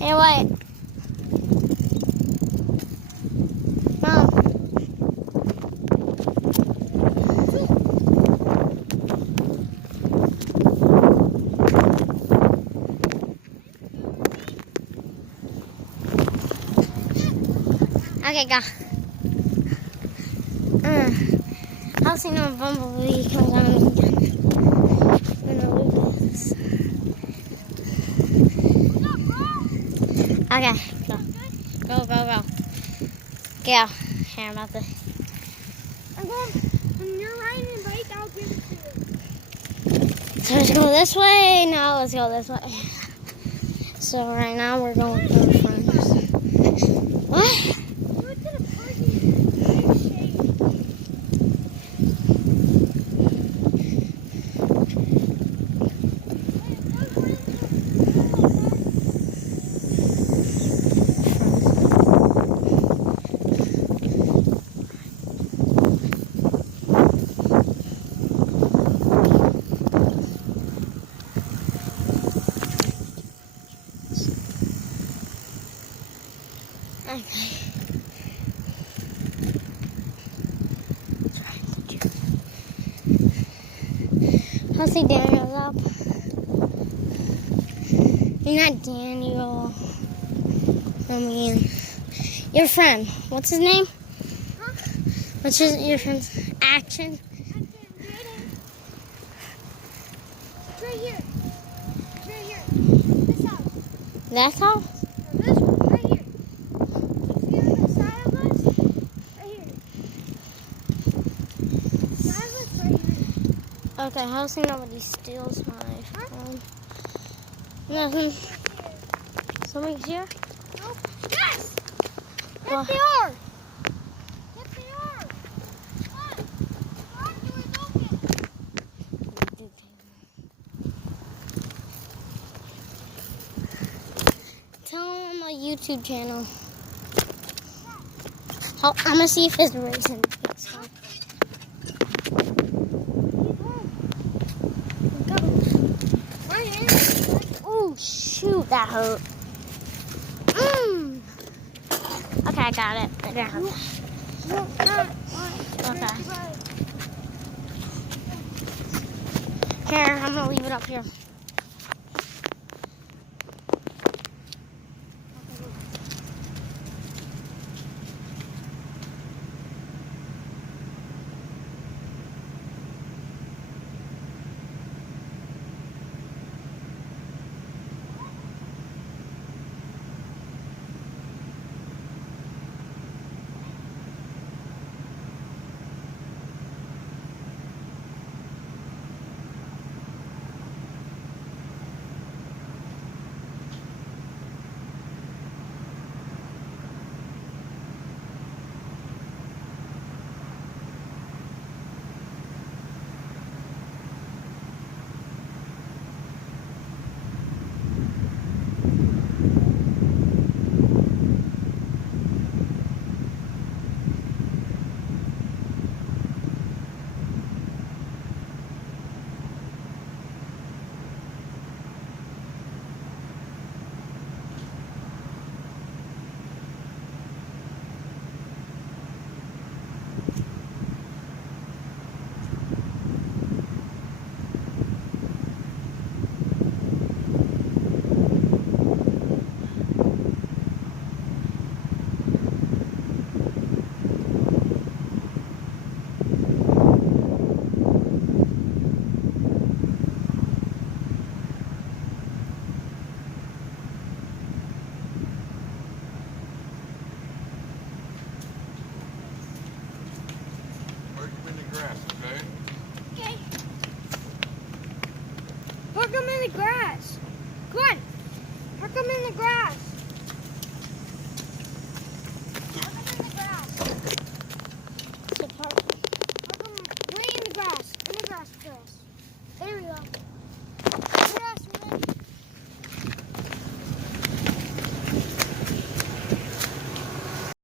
Hey, wait. Mom. Okay, go. I'll see no bumblebee comes on me again. I'm gonna leave this. Okay, go. Go. Go. Here, I'm about to. When you're riding a bike, I'll give it to you. So let's go this way. No, let's go this way. So right now we're going to the front. What? Go to the parking shade. Okay. I'll see Daniel's up. You're not Daniel. I mean, your friend. What's his name? Huh? What's your friend's action? It's right here. It's right here. This house. That house? No, this one. Right here. See on the side of us? Right here. Side of us right here. Okay, hopefully nobody steals my phone. Nothing. Somebody's here? Nope. Yes! Well- Yes, they are. Yes, they are. Look. The garage door is open. Tell him my YouTube channel. I'm gonna see if his racing is fine. My hand. Oh shoot, that hurt. Okay, I got it. I got it. Okay. Here, I'm gonna leave it up here. Park them in the grass. Come on.